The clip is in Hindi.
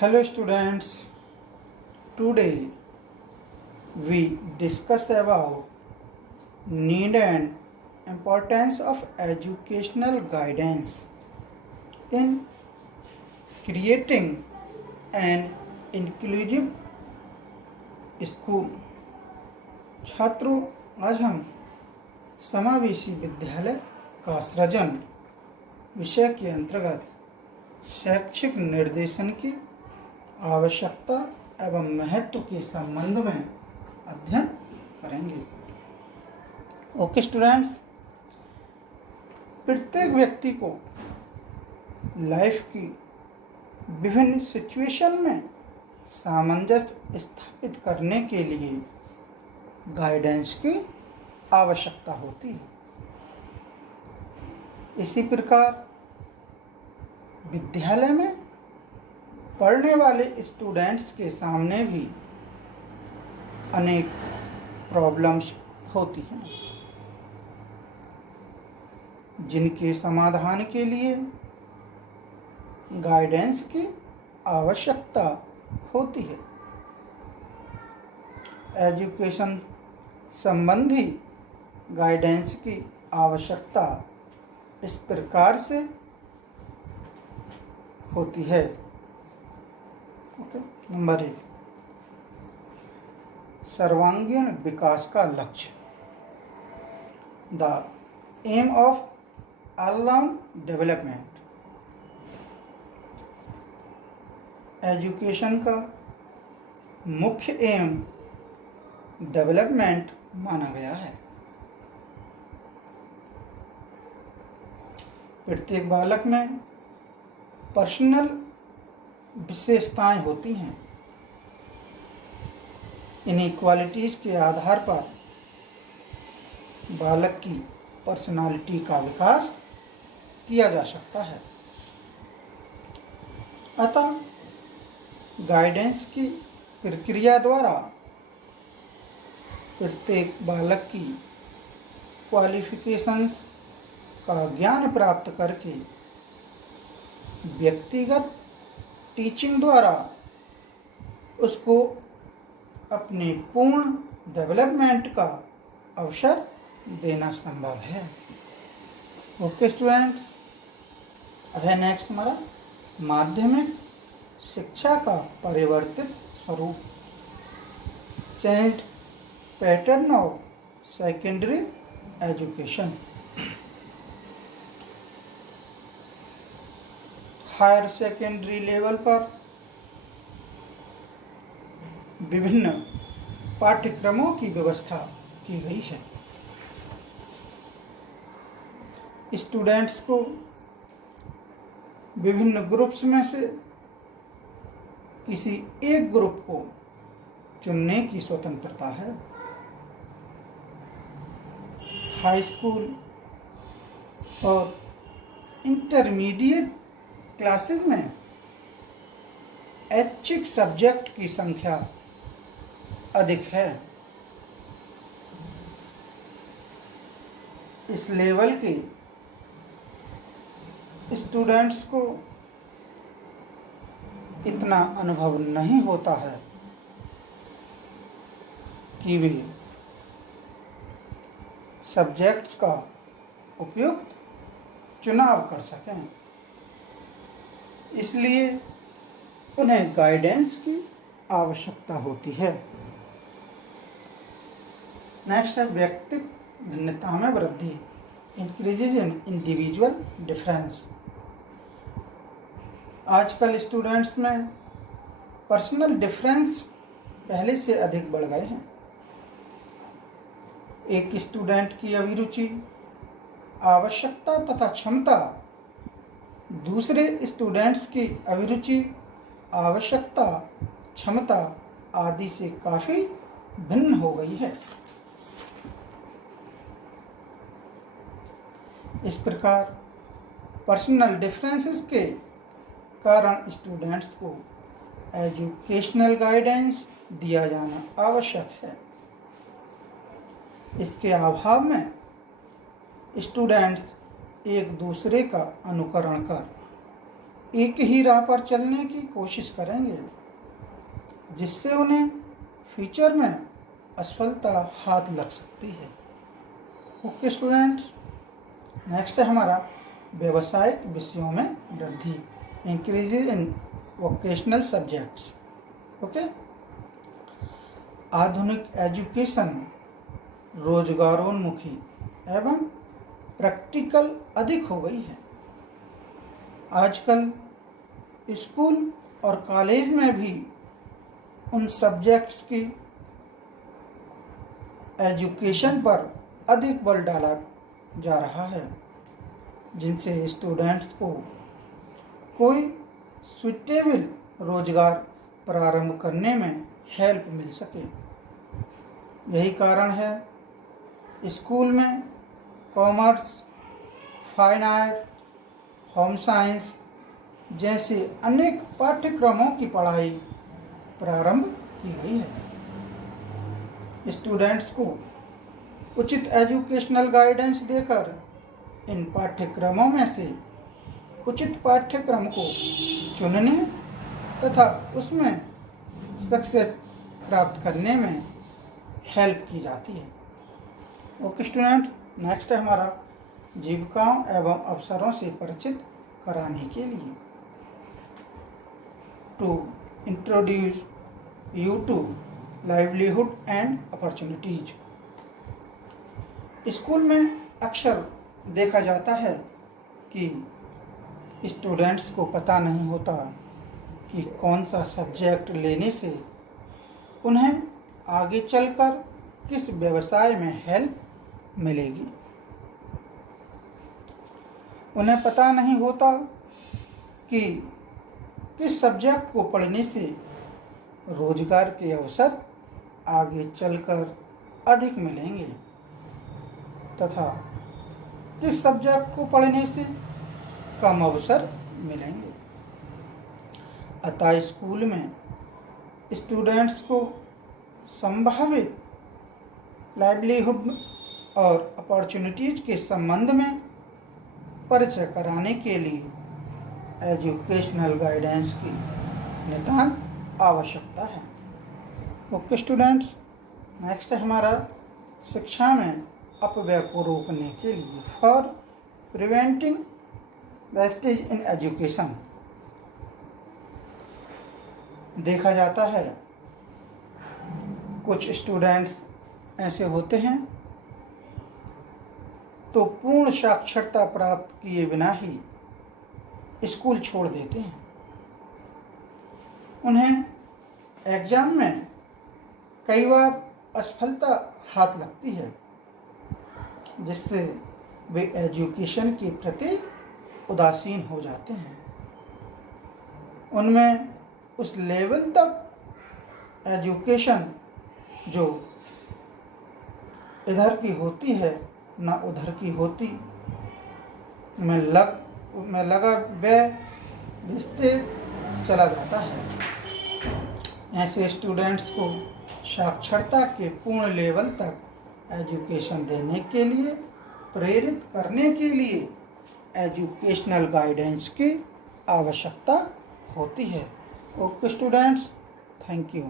Hello students, today we discuss about need and importance of educational guidance in creating an inclusive school. छात्रों, आज हम समावेशी विद्यालय का सृजन विषय के अंतर्गत शैक्षिक निर्देशन की आवश्यकता एवं महत्व के संबंध में अध्ययन करेंगे। ओके स्टूडेंट्स, प्रत्येक व्यक्ति को लाइफ की विभिन्न सिचुएशन में सामंजस्य स्थापित करने के लिए गाइडेंस की आवश्यकता होती है। इसी प्रकार विद्यालय में पढ़ने वाले स्टूडेंट्स के सामने भी अनेक प्रॉब्लम्स होती हैं, जिनके समाधान के लिए गाइडेंस की आवश्यकता होती है। एजुकेशन संबंधी गाइडेंस की आवश्यकता इस प्रकार से होती है। नंबर 1, सर्वांगीण विकास का लक्ष्य। The aim of all round development. Education का मुख्य एम डेवलपमेंट माना गया है। प्रत्येक बालक में पर्सनल विशेषताएं होती हैं। इन्हीं क्वालिटीज के आधार पर बालक की पर्सनालिटी का विकास किया जा सकता है। अतः गाइडेंस की प्रक्रिया द्वारा प्रत्येक बालक की क्वालिफिकेशंस का ज्ञान प्राप्त करके व्यक्तिगत टीचिंग द्वारा उसको अपने पूर्ण डेवलपमेंट का अवसर देना संभव है। ओके स्टूडेंट्स, अब है नेक्स्ट हमारा माध्यमिक शिक्षा का परिवर्तित स्वरूप। Changed pattern of secondary education. Higher secondary level पर विभिन्न पाठ्यक्रमों की व्यवस्था की गई है। स्टूडेंट्स को विभिन्न ग्रुप्स में से किसी एक ग्रुप को चुनने की स्वतंत्रता है। हाई स्कूल और इंटरमीडिएट क्लासेस में ऐच्छिक सब्जेक्ट की संख्या अधिक है। इस लेवल के स्टूडेंट्स को इतना अनुभव नहीं होता है कि वे सब्जेक्ट्स का उपयुक्त चुनाव कर सकें, इसलिए उन्हें गाइडेंस की आवश्यकता होती है। नेक्स्ट है व्यक्तिगत भिन्नता में वृद्धि। इंक्रीजेज इन इंडिविजुअल डिफरेंस। आजकल स्टूडेंट्स में पर्सनल डिफरेंस पहले से अधिक बढ़ गए हैं। एक स्टूडेंट की अभिरुचि, आवश्यकता तथा क्षमता दूसरे स्टूडेंट्स की अभिरुचि, आवश्यकता, क्षमता आदि से काफ़ी भिन्न हो गई है। इस प्रकार पर्सनल डिफरेंसेस के कारण स्टूडेंट्स को एजुकेशनल गाइडेंस दिया जाना आवश्यक है। इसके अभाव में स्टूडेंट्स एक दूसरे का अनुकरण कर एक ही राह पर चलने की कोशिश करेंगे, जिससे उन्हें फ्यूचर में असफलता हाथ लग सकती है। ओके स्टूडेंट्स, नेक्स्ट है हमारा व्यावसायिक विषयों में वृद्धि, इंक्रीजेज इन वोकेशनल सब्जेक्ट्स। ओके, आधुनिक एजुकेशन रोजगारोन्मुखी एवं प्रैक्टिकल अधिक हो गई है। आजकल स्कूल और कॉलेज में भी उन सब्जेक्ट्स की एजुकेशन पर अधिक बल डाला जा रहा है, जिनसे स्टूडेंट्स को कोई सुइटेबल रोजगार प्रारंभ करने में हेल्प मिल सके। यही कारण है स्कूल में commerce, fine art, home science जैसे अनेक पाठ्यक्रमों की पढ़ाई प्रारंभ की गई है। स्टूडेंट्स को उचित एजुकेशनल गाइडेंस देकर इन पाठ्यक्रमों में से उचित पाठ्यक्रम को चुनने तथा उसमें सक्सेस प्राप्त करने में हेल्प की जाती है। ओके स्टूडेंट, नेक्स्ट है हमारा जीविकाओं एवं अवसरों से परिचित कराने के लिए, to introduce you to livelihood and opportunities. School में अक्सर देखा जाता है कि स्टूडेंट्स को पता नहीं होता कि कौन सा सब्जेक्ट लेने से उन्हें आगे चलकर किस व्यवसाय में हेल्प मिलेगी। उन्हें पता नहीं होता कि किस सब्जेक्ट को पढ़ने से रोजगार के अवसर आगे चलकर अधिक मिलेंगे तथा किस सब्जेक्ट को पढ़ने से कम अवसर मिलेंगे। अतः स्कूल में स्टूडेंट्स को संभावित लाइवलीहुड और अपॉर्चुनिटीज के संबंध में परिचय कराने के लिए एजुकेशनल गाइडेंस की नितांत आवश्यकता है। ओके स्टूडेंट्स, नेक्स्ट है हमारा शिक्षा में अपव्यय को रोकने के लिए, for preventing wastage in education. देखा जाता है कुछ स्टूडेंट्स ऐसे होते हैं तो पूर्ण साक्षरता प्राप्त किए बिना ही स्कूल छोड़ देते हैं। उन्हें एग्जाम में कई बार असफलता हाथ लगती है, जिससे वे एजुकेशन के प्रति उदासीन हो जाते हैं। उनमें उस लेवल तक एजुकेशन जो इधर की होती है ना उधर की होती में लगा व्यय भिजते चला जाता है। ऐसे स्टूडेंट्स को साक्षरता के पूर्ण लेवल तक एजुकेशन देने के लिए प्रेरित करने के लिए एजुकेशनल गाइडेंस की आवश्यकता होती है। Okay students, thank you.